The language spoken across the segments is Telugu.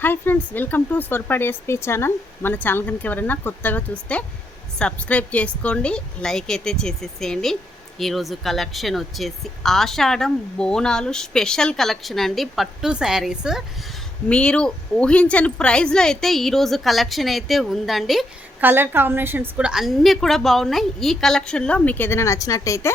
హాయ్ ఫ్రెండ్స్ వెల్కమ్ టు స్వర్పాడ్ ఎస్పీ ఛానల్. మన ఛానల్ కనుక ఎవరైనా కొత్తగా చూస్తే సబ్స్క్రైబ్ చేసుకోండి లైక్ అయితే చేసేసేయండి. ఈరోజు కలెక్షన్ వచ్చేసి ఆషాఢం బోనాలు స్పెషల్ కలెక్షన్ అండి పట్టు శారీస్. మీరు ఊహించని ప్రైస్లో అయితే ఈరోజు కలెక్షన్ అయితే ఉందండి. కలర్ కాంబినేషన్స్ కూడా అన్నీ కూడా బాగున్నాయి. ఈ కలెక్షన్లో మీకు ఏదైనా నచ్చినట్టయితే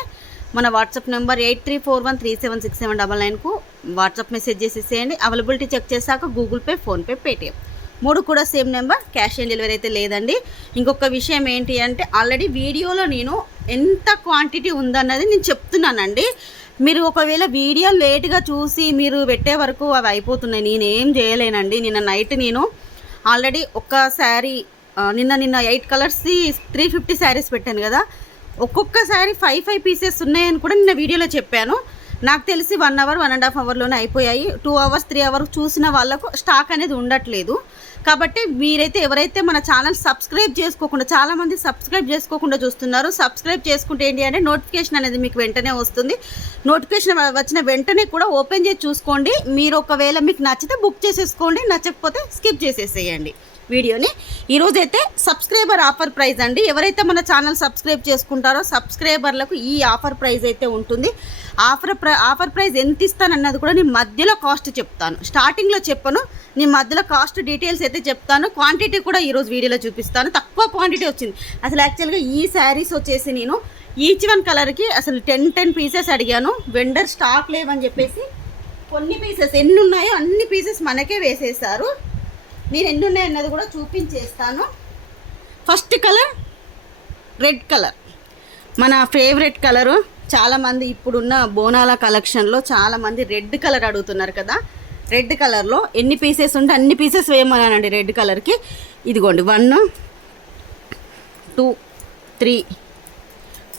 మన WhatsApp number eight three four one three seven six seven double నైన్కు WhatsApp message చేసేసేయండి. అవైలబిలిటీ చెక్ చేశాక గూగుల్ పే ఫోన్పే పేటిఎం మూడు కూడా same number cash on delivery అయితే లేదండి. ఇంకొక విషయం ఏంటి అంటే ఆల్రెడీ వీడియోలో నేను ఎంత క్వాంటిటీ ఉందన్నది నేను చెప్తున్నానండి. మీరు ఒకవేళ వీడియో లేట్గా చూసి మీరు పెట్టే వరకు అవి అయిపోతున్నాయి. నేను ఏం చేయలేనండి. నిన్న నైట్ నేను ఆల్రెడీ ఒక శారీ నిన్న నిన్న ఎయిట్ కలర్స్ది త్రీ ఫిఫ్టీ శారీస్ పెట్టాను కదా. ఒక్కొక్క శారీ ఫైవ్ ఫైవ్ పీసెస్ ఉన్నాయని కూడా నిన్న వీడియోలో చెప్పాను. నాకు తెలిసి one hour one and half అవర్లోనే అయిపోయాయి. టూ అవర్స్ త్రీ అవర్స్ చూసిన వాళ్ళకు స్టాక్ అనేది ఉండట్లేదు. కాబట్టి మీరైతే ఎవరైతే మన ఛానల్ సబ్స్క్రైబ్ చేసుకోకుండా చాలామంది సబ్స్క్రైబ్ చేసుకోకుండా చూస్తున్నారు సబ్స్క్రైబ్ చేసుకుంటే ఏంటి అంటే నోటిఫికేషన్ అనేది మీకు వెంటనే వస్తుంది. నోటిఫికేషన్ వచ్చిన వెంటనే కూడా ఓపెన్ చేసి చూసుకోండి. మీరు ఒకవేళ మీకు నచ్చితే బుక్ చేసేసుకోండి నచ్చకపోతే స్కిప్ చేసేసేయండి. వీడియోని. ఈరోజు అయితే సబ్స్క్రైబర్ ఆఫర్ ప్రైస్ అండి. ఎవరైతే మన ఛానల్ సబ్స్క్రైబ్ చేసుకుంటారో సబ్స్క్రైబర్లకు ఈ ఆఫర్ ప్రైజ్ అయితే ఉంటుంది. ఆఫర్ ప్ర ఆఫర్ ప్రైజ్ ఎంత ఇస్తానన్నది కూడా నేను మధ్యలో కాస్ట్ చెప్తాను. స్టార్టింగ్లో చెప్పను. నేను మధ్యలో కాస్ట్ డీటెయిల్స్ అయితే చెప్తాను. క్వాంటిటీ కూడా ఈరోజు వీడియోలో చూపిస్తాను. తక్కువ క్వాంటిటీ వచ్చింది. అసలు యాక్చువల్గా ఈ శారీస్ వచ్చేసి నేను ఈచ్ వన్ కలర్కి అసలు టెన్ టెన్ పీసెస్ అడిగాను. వెండర్ స్టాక్ లేవని చెప్పేసి కొన్ని పీసెస్ ఎన్ని ఉన్నాయో అన్ని పీసెస్ మనకే వేసేసారు నేను ఎన్ని ఉన్నాయన్నది కూడా చూపించేస్తాను. ఫస్ట్ కలర్ రెడ్ కలర్ మన ఫేవరెట్ కలరు చాలామంది ఇప్పుడున్న బోనాల కలెక్షన్లో చాలామంది రెడ్ కలర్ అడుగుతున్నారు కదా. రెడ్ కలర్లో ఎన్ని పీసెస్ ఉంటే అన్ని పీసెస్ వేయమన్నానండి రెడ్ కలర్కి ఇదిగోండి one two three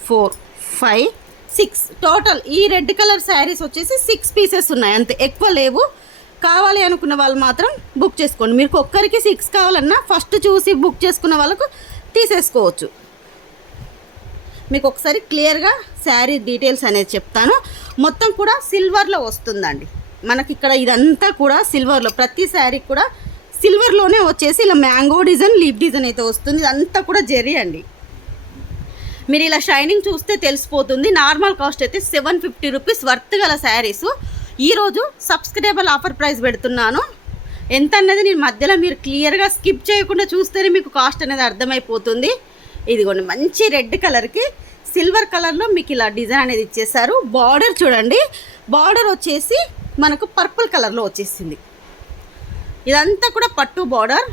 four five six total ఈ రెడ్ కలర్ శారీస్ వచ్చేసి సిక్స్ పీసెస్ ఉన్నాయి. అంతే ఎక్కువ లేవు. కావాలి అనుకున్న వాళ్ళు మాత్రం బుక్ చేసుకోండి. మీకు ఒక్కరికి సిక్స్ కావాలన్నా ఫస్ట్ చూసి బుక్ చేసుకున్న వాళ్ళకు తీసేసుకోవచ్చు. మీకు ఒకసారి క్లియర్గా శారీ డీటెయిల్స్ అనేది చెప్తాను. మొత్తం కూడా సిల్వర్లో వస్తుందండి. మనకి ఇక్కడ ఇదంతా కూడా సిల్వర్లో ప్రతి శారీ కూడా సిల్వర్లోనే వచ్చేసి ఇలా మ్యాంగో డిజైన్ లీఫ్ డిజైన్ అయితే వస్తుంది. ఇదంతా కూడా జెరీ అండి. మీరు ఇలా షైనింగ్ చూస్తే తెలిసిపోతుంది. నార్మల్ కాస్ట్ అయితే సెవెన్ ఫిఫ్టీ రూపీస్ వర్త్ గల శారీస్. ఈరోజు సబ్స్క్రైబల్ ఆఫర్ ప్రైస్ పెడుతున్నాను. ఎంత అన్నది నేను మధ్యలో మీరు క్లియర్గా స్కిప్ చేయకుండా చూస్తేనే మీకు కాస్ట్ అనేది అర్థమైపోతుంది. ఇదిగోండి మంచి రెడ్ కలర్కి సిల్వర్ కలర్లో మీకు ఇలా డిజైన్ అనేది ఇచ్చేసారు బార్డర్ చూడండి బార్డర్ వచ్చేసి మనకు పర్పుల్ కలర్లో వచ్చేసింది. ఇదంతా కూడా పట్టు బార్డర్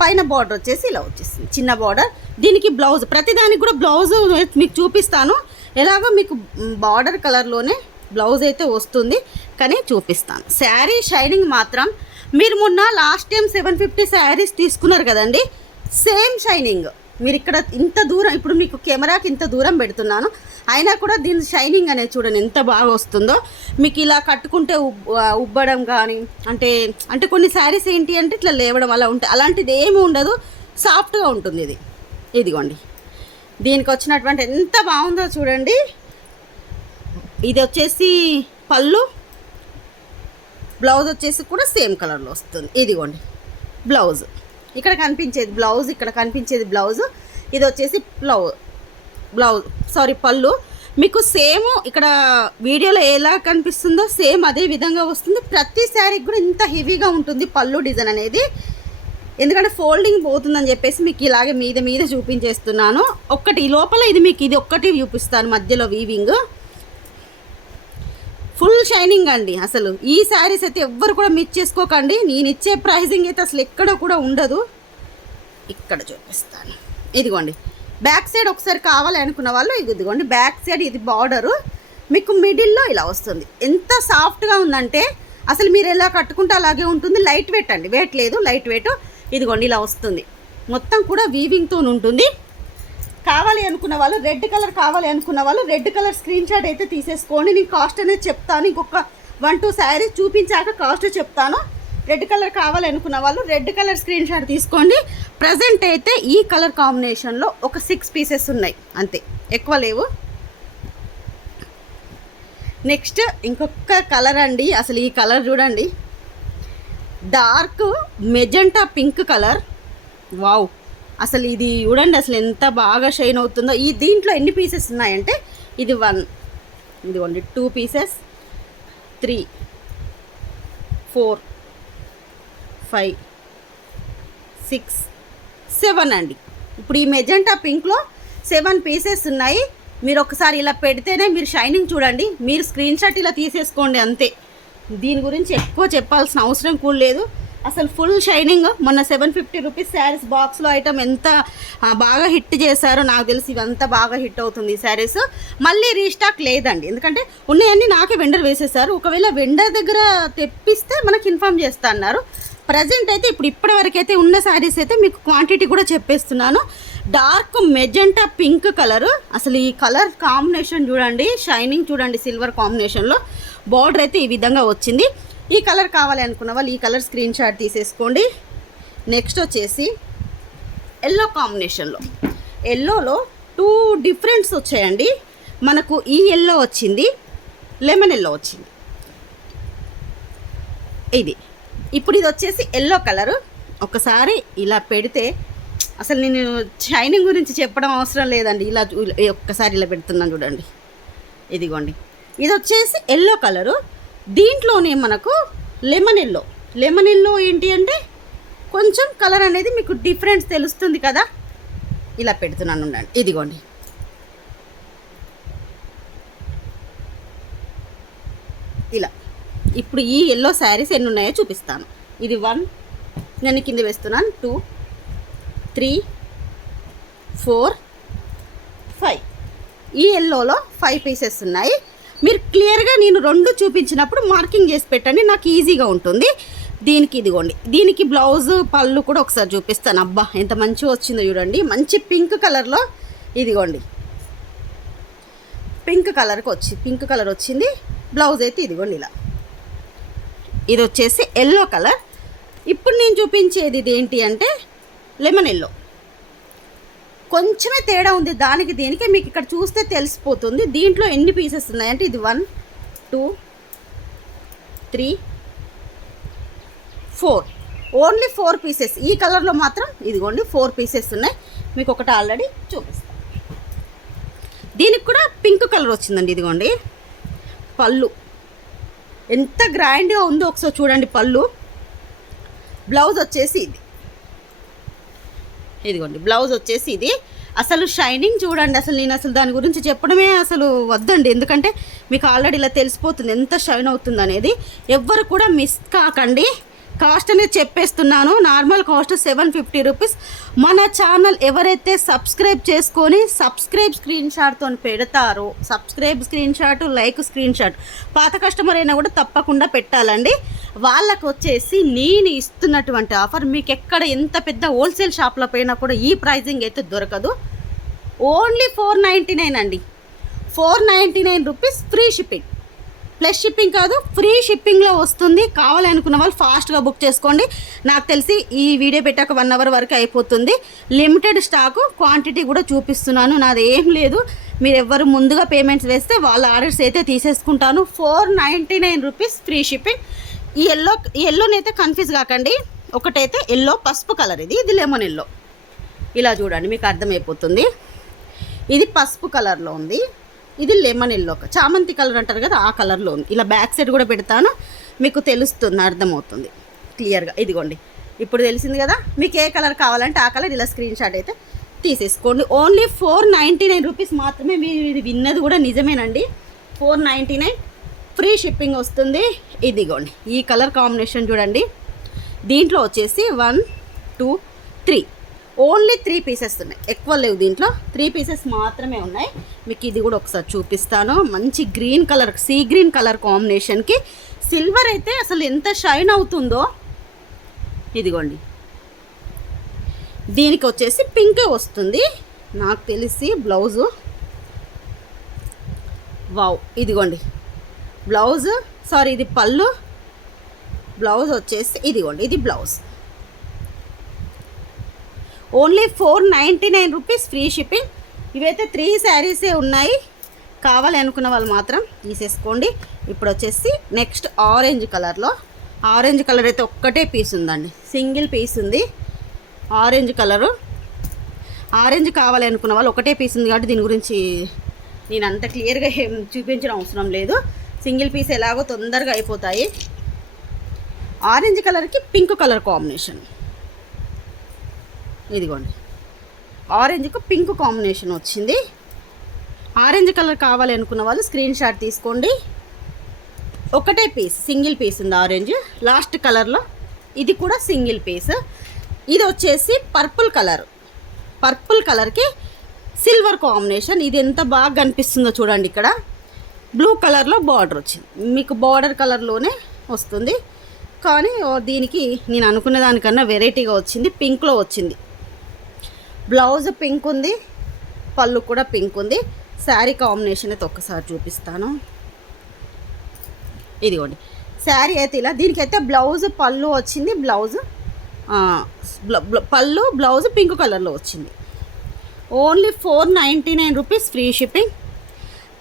పైన బార్డర్ వచ్చేసి ఇలా వచ్చేసింది చిన్న బార్డర్. దీనికి బ్లౌజ్ ప్రతిదానికి కూడా బ్లౌజ్ మీకు చూపిస్తాను. ఎలాగో మీకు బార్డర్ కలర్లోనే బ్లౌజ్ అయితే వస్తుంది కానీ చూపిస్తాను. శారీ షైనింగ్ మాత్రం మీరు మొన్న last time seven fifty saris తీసుకున్నారు కదండి సేమ్ షైనింగ్. మీరు ఇక్కడ ఇంత దూరం ఇప్పుడు మీకు కెమెరాకి ఇంత దూరం పెడుతున్నాను అయినా కూడా దీని షైనింగ్ అనేది చూడండి ఎంత బాగా వస్తుందో. మీకు ఇలా కట్టుకుంటే ఉబ్బడం కానీ అంటే అంటే కొన్ని శారీస్ ఏంటి అంటే ఇట్లా లేవడం అలా ఉంటాయి అలాంటిది ఏమి ఉండదు సాఫ్ట్గా ఉంటుంది ఇది. ఇదిగోండి. దీనికి వచ్చినటువంటి ఎంత బాగుందో చూడండి. ఇది వచ్చేసి పళ్ళు. బ్లౌజ్ వచ్చేసి కూడా సేమ్ కలర్లో వస్తుంది. ఇదిగోండి. బ్లౌజ్. ఇక్కడ కనిపించేది బ్లౌజ్ ఇక్కడ కనిపించేది బ్లౌజ్. ఇది వచ్చేసి బ్లౌ బ్లౌజ్ సారీ పళ్ళు. మీకు సేమ్ ఇక్కడ వీడియోలో ఎలా కనిపిస్తుందో సేమ్ అదే విధంగా వస్తుంది. ప్రతి శారీకి కూడా ఇంత హెవీగా ఉంటుంది పళ్ళు డిజైన్ అనేది. ఎందుకంటే ఫోల్డింగ్ పోతుందని చెప్పేసి మీకు ఇలాగే మీద మీద చూపించేస్తున్నాను. ఒక్కటి లోపల ఇది మీకు ఇది ఒక్కటి చూపిస్తాను మధ్యలో వీవింగ్ ఫుల్ షైనింగ్ అండి అసలు. ఈ శారీస్ అయితే ఎవ్వరు కూడా మిస్ చేసుకోకండి. నేను ఇచ్చే ప్రైజింగ్ అయితే అసలు ఎక్కడ కూడా ఉండదు. ఇక్కడ చూపిస్తాను. ఇదిగోండి. బ్యాక్ సైడ్ ఒకసారి కావాలి అనుకున్న వాళ్ళు ఇది ఇదిగోండి. బ్యాక్ సైడ్ ఇది బార్డరు. మీకు మిడిల్లో ఇలా వస్తుంది. ఎంత సాఫ్ట్గా ఉందంటే అసలు మీరు ఎలా కట్టుకుంటే అలాగే ఉంటుంది. లైట్ వెయిట్ అండి. వెయిట్ లేదు. Light weight. ఇదిగోండి ఇలా వస్తుంది. మొత్తం కూడా వీవింగ్తో ఉంటుంది. కావాలి అనుకున్న వాళ్ళు రెడ్ కలర్ కావాలి అనుకున్న వాళ్ళు రెడ్ కలర్ స్క్రీన్ షాట్ అయితే తీసేసుకోండి. నేను కాస్ట్ అనేది చెప్తాను. ఇంకొక వన్ టూ శారీస్ చూపించాక కాస్ట్ చెప్తాను. రెడ్ కలర్ కావాలి అనుకున్న వాళ్ళు రెడ్ కలర్ స్క్రీన్ షాట్ తీసుకోండి. ప్రజెంట్ అయితే ఈ కలర్ కాంబినేషన్లో ఒక సిక్స్ పీసెస్ ఉన్నాయి. అంతే. ఎక్కువ లేవు. నెక్స్ట్ ఇంకొక కలర్ అండి. అసలు ఈ కలర్ చూడండి. Dark magenta pink colour wow అసలు ఇది చూడండి అసలు ఎంత బాగా షైన్ అవుతుందో. ఈ దీంట్లో ఎన్ని పీసెస్ ఉన్నాయంటే ఇది వన్ ఇదిగోండి two pieces three four five six seven అండి. ఇప్పుడు ఈ మెజెంటా పింక్లో సెవెన్ పీసెస్ ఉన్నాయి. మీరు ఒకసారి ఇలా పెడితేనే మీరు షైనింగ్ చూడండి. మీరు స్క్రీన్ షాట్ ఇలా తీసేసుకోండి అంతే. దీని గురించి ఎక్కువ చెప్పాల్సిన అవసరం కూడా లేదు. అసలు ఫుల్ షైనింగ్. మొన్న సెవెన్ ఫిఫ్టీ రూపీస్ శారీస్ బాక్స్లో ఐటమ్ ఎంత బాగా హిట్ చేశారో నాకు తెలిసి ఇవంతా బాగా హిట్ అవుతుంది ఈ శారీస్. మళ్ళీ రీస్టాక్ లేదండి. ఎందుకంటే ఉన్నాయన్నీ నాకే వెండర్ వేసేసారు. ఒకవేళ వెండర్ దగ్గర తెప్పిస్తే మనకి ఇన్ఫామ్ చేస్తా అన్నారు. ప్రజెంట్ అయితే ఇప్పుడు ఇప్పటి ఉన్న శారీస్ అయితే మీకు క్వాంటిటీ కూడా చెప్పేస్తున్నాను. డార్క్ మెజెంటా పింక్ కలర్ అసలు ఈ కలర్ కాంబినేషన్ చూడండి షైనింగ్ చూడండి సిల్వర్ కాంబినేషన్లో బార్డర్ అయితే ఈ విధంగా వచ్చింది. ఈ కలర్ కావాలి అనుకున్న వాళ్ళు ఈ కలర్ స్క్రీన్ షాట్ తీసేసుకోండి. నెక్స్ట్ వచ్చేసి ఎల్లో కాంబినేషన్లో. ఎల్లోలో టూ డిఫరెంట్స్ వచ్చాయండి. మనకు ఈ ఎల్లో వచ్చింది లెమన్ ఎల్లో వచ్చింది. ఇది. ఇప్పుడు ఇది వచ్చేసి ఎల్లో కలరు. ఒకసారి ఇలా పెడితే అసలు నేను షైనింగ్ గురించి చెప్పడం అవసరం లేదండి. ఇలా ఒక్కసారి ఇలా పెడుతున్నాను చూడండి. ఇదిగోండి. ఇది వచ్చేసి ఎల్లో కలరు. దీంట్లోనే మనకు లెమన్ ఎల్లో లెమన్ ఎల్లో ఏంటి అంటే కొంచెం కలర్ అనేది మీకు డిఫరెన్స్ తెలుస్తుంది కదా? ఇలా పెడుతున్నాను ఉండండి. ఇదిగోండి. ఇలా. ఇప్పుడు ఈ ఎల్లో శారీస్ ఎన్ని ఉన్నాయో చూపిస్తాను. ఇది వన్ నేను కింద వేస్తున్నాను. టూ త్రీ ఫోర్ ఫైవ్ ఈ ఎల్లోలో ఫైవ్ పీసెస్ ఉన్నాయి. మీరు క్లియర్గా నేను రెండు చూపించినప్పుడు మార్కింగ్ చేసి పెట్టండి నాకు ఈజీగా ఉంటుంది. దీనికి ఇదిగోండి దీనికి బ్లౌజ్ పళ్ళు కూడా ఒకసారి చూపిస్తాను. అబ్బా ఎంత మంచిగా వచ్చిందో చూడండి. మంచి పింక్ కలర్లో ఇదిగోండి. పింక్ కలర్కి వచ్చి పింక్ కలర్ వచ్చింది. బ్లౌజ్ అయితే ఇదిగోండి ఇలా. ఇది వచ్చేసి ఎల్లో కలర్ ఇప్పుడు నేను చూపించేది ఇది ఏంటి అంటే లెమన్ ఎల్లో కొంచెమే తేడా ఉంది. దానికి దీనికి మీకు ఇక్కడ చూస్తే తెలిసిపోతుంది. దీంట్లో ఎన్ని పీసెస్ ఉన్నాయంటే ఇది one two three four only four pieces ఈ కలర్లో మాత్రం ఇదిగోండి ఫోర్ పీసెస్ ఉన్నాయి. మీకు ఒకటి ఆల్రెడీ చూపిస్తాను. దీనికి కూడా పింక్ కలర్ వచ్చిందండి ఇదిగోండి. పళ్ళు. ఎంత గ్రాండ్గా ఉందో ఒకసారి చూడండి పళ్ళు. బ్లౌజ్ వచ్చేసి ఇది. ఇదిగోండి బ్లౌజ్ వచ్చేసి ఇది. అసలు షైనింగ్ చూడండి అసలు నేను అసలు దాని గురించి చెప్పడమే అసలు వద్దండి. ఎందుకంటే మీకు ఆల్రెడీ ఇలా తెలిసిపోతుంది ఎంత షైన్ అవుతుంది అనేది. ఎవ్వరు కూడా మిస్ కాకండి. కాస్ట్ అనేది చెప్పేస్తున్నాను. Normal cost seven fifty rupees. మన ఛానల్ ఎవరైతే సబ్స్క్రైబ్ చేసుకొని సబ్స్క్రైబ్ స్క్రీన్ షాట్తో పెడతారో subscribe screen shot like screen shot పాత కస్టమర్ అయినా కూడా తప్పకుండా పెట్టాలండి. వాళ్ళకు వచ్చేసి నేను ఇస్తున్నటువంటి ఆఫర్ మీకు ఎక్కడ ఎంత పెద్ద హోల్సేల్ షాప్లో పోయినా కూడా ఈ ప్రైజింగ్ అయితే దొరకదు. ఓన్లీ ఫోర్ నైంటీ నైన్ అండి. Four ninety nine rupees free shipping. Plus shipping కాదు ఫ్రీ షిప్పింగ్లో వస్తుంది. కావాలనుకున్న వాళ్ళు ఫాస్ట్గా బుక్ చేసుకోండి. నాకు తెలిసి ఈ వీడియో పెట్టాక వన్ అవర్ వరకు అయిపోతుంది. లిమిటెడ్ స్టాకు క్వాంటిటీ కూడా చూపిస్తున్నాను. నాది ఏం లేదు. మీరు ఎవరు ముందుగా పేమెంట్స్ వేస్తే వాళ్ళ ఆర్డర్స్ అయితే తీసేసుకుంటాను. Four ninety nine rupees free shipping. ఈ ఎల్లో ఎల్లోనైతే కన్ఫ్యూజ్ కాకండి. ఒకటైతే ఎల్లో పసుపు కలర్ ఇది. ఇది లెమన్ ఎల్లో. ఇలా చూడండి మీకు అర్థమైపోతుంది. ఇది పసుపు కలర్లో ఉంది. ఇది లెమన్ ఎల్లో చామంతి కలర్ అంటారు కదా ఆ కలర్లో ఉంది. ఇలా బ్యాక్ సైడ్ కూడా పెడతాను. మీకు తెలుస్తుంది అర్థమవుతుంది. క్లియర్గా ఇదిగోండి. ఇప్పుడు తెలిసింది కదా మీకు ఏ కలర్ కావాలంటే ఆ కలర్ ఇలా స్క్రీన్ షాట్ అయితే తీసేసుకోండి. Only four ninety nine rupees మాత్రమే మీరు ఇది విన్నది కూడా నిజమేనండి. Four ninety nine free shipping వస్తుంది. ఇదిగోండి. ఈ కలర్ కాంబినేషన్ చూడండి. దీంట్లో వచ్చేసి one two three only three pieces ఉన్నాయి. ఎక్కువ లేవు దీంట్లో. త్రీ పీసెస్ మాత్రమే ఉన్నాయి. మీకు ఇది కూడా ఒకసారి చూపిస్తాను. మంచి green colour sea green colour కాంబినేషన్కి సిల్వర్ అయితే అసలు ఎంత షైన్ అవుతుందో ఇదిగోండి. దీనికి వచ్చేసి పింక్ వస్తుంది. నాకు తెలిసి బ్లౌజు. వావ్ ఇదిగోండి. బ్లౌజ్ సారీ ఇది పళ్ళు. బ్లౌజ్ వచ్చేసి ఇదిగోండి ఇది blouse. Only four ninety nine rupees free shipping. ఇవైతే త్రీ శారీసే ఉన్నాయి. కావాలి అనుకున్న వాళ్ళు మాత్రం తీసేసుకోండి. ఇప్పుడు వచ్చేసి నెక్స్ట్ ఆరెంజ్ కలర్లో. ఆరెంజ్ కలర్ అయితే ఒక్కటే పీస్ ఉందండి. సింగిల్ పీస్ ఉంది. Orange colour. ఆరెంజ్ కావాలి అనుకున్న వాళ్ళు ఒకటే పీస్ ఉంది కాబట్టి దీని గురించి నేను అంత క్లియర్గా ఏం చూపించడం అవసరం లేదు. సింగిల్ పీస్ ఎలాగో తొందరగా అయిపోతాయి. ఆరెంజ్ కలర్కి పింక్ కలర్ కాంబినేషన్. ఇదిగోండి. ఆరెంజ్కు పింక్ కాంబినేషన్ వచ్చింది. ఆరెంజ్ కలర్ కావాలి అనుకున్న వాళ్ళు స్క్రీన్ షాట్ తీసుకోండి. ఒకటే పీస్ సింగిల్ పీస్ ఉంది ఆరెంజ్. లాస్ట్ కలర్లో ఇది కూడా సింగిల్ పీస్. ఇది వచ్చేసి పర్పుల్ కలర్. పర్పుల్ కలర్కి సిల్వర్ కాంబినేషన్. ఇది ఎంత బాగా కనిపిస్తుందో చూడండి ఇక్కడ. బ్లూ కలర్లో బార్డర్ వచ్చింది. మీకు బార్డర్ కలర్లోనే వస్తుంది. కానీ దీనికి నేను అనుకున్న దానికన్నా వెరైటీగా వచ్చింది. పింక్లో వచ్చింది. బ్లౌజ్ పింక్ ఉంది పళ్ళు కూడా పింక్ ఉంది. శారీ కాంబినేషన్ అయితే ఒక్కసారి చూపిస్తాను. ఇదిగోండి. శారీ అయితే ఇలా దీనికైతే బ్లౌజ్ పళ్ళు వచ్చింది బ్లౌజ్ పళ్ళు బ్లౌజ్ పింక్ కలర్లో వచ్చింది. Only four ninety nine rupees free shipping.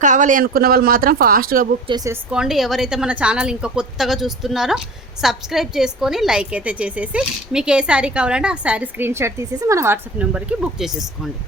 కావాలి అనుకున్న వాళ్ళు మాత్రం ఫాస్ట్గా బుక్ చేసేసుకోండి. ఎవరైతే మన ఛానల్ ఇంకా కొత్తగా చూస్తున్నారో సబ్స్క్రైబ్ చేసుకొని లైక్ అయితే చేసేసి మీకు ఏ శారీ కావాలంటే ఆ శారీ స్క్రీన్ షాట్ తీసేసి మన వాట్సాప్ నెంబర్కి బుక్ చేసేసుకోండి.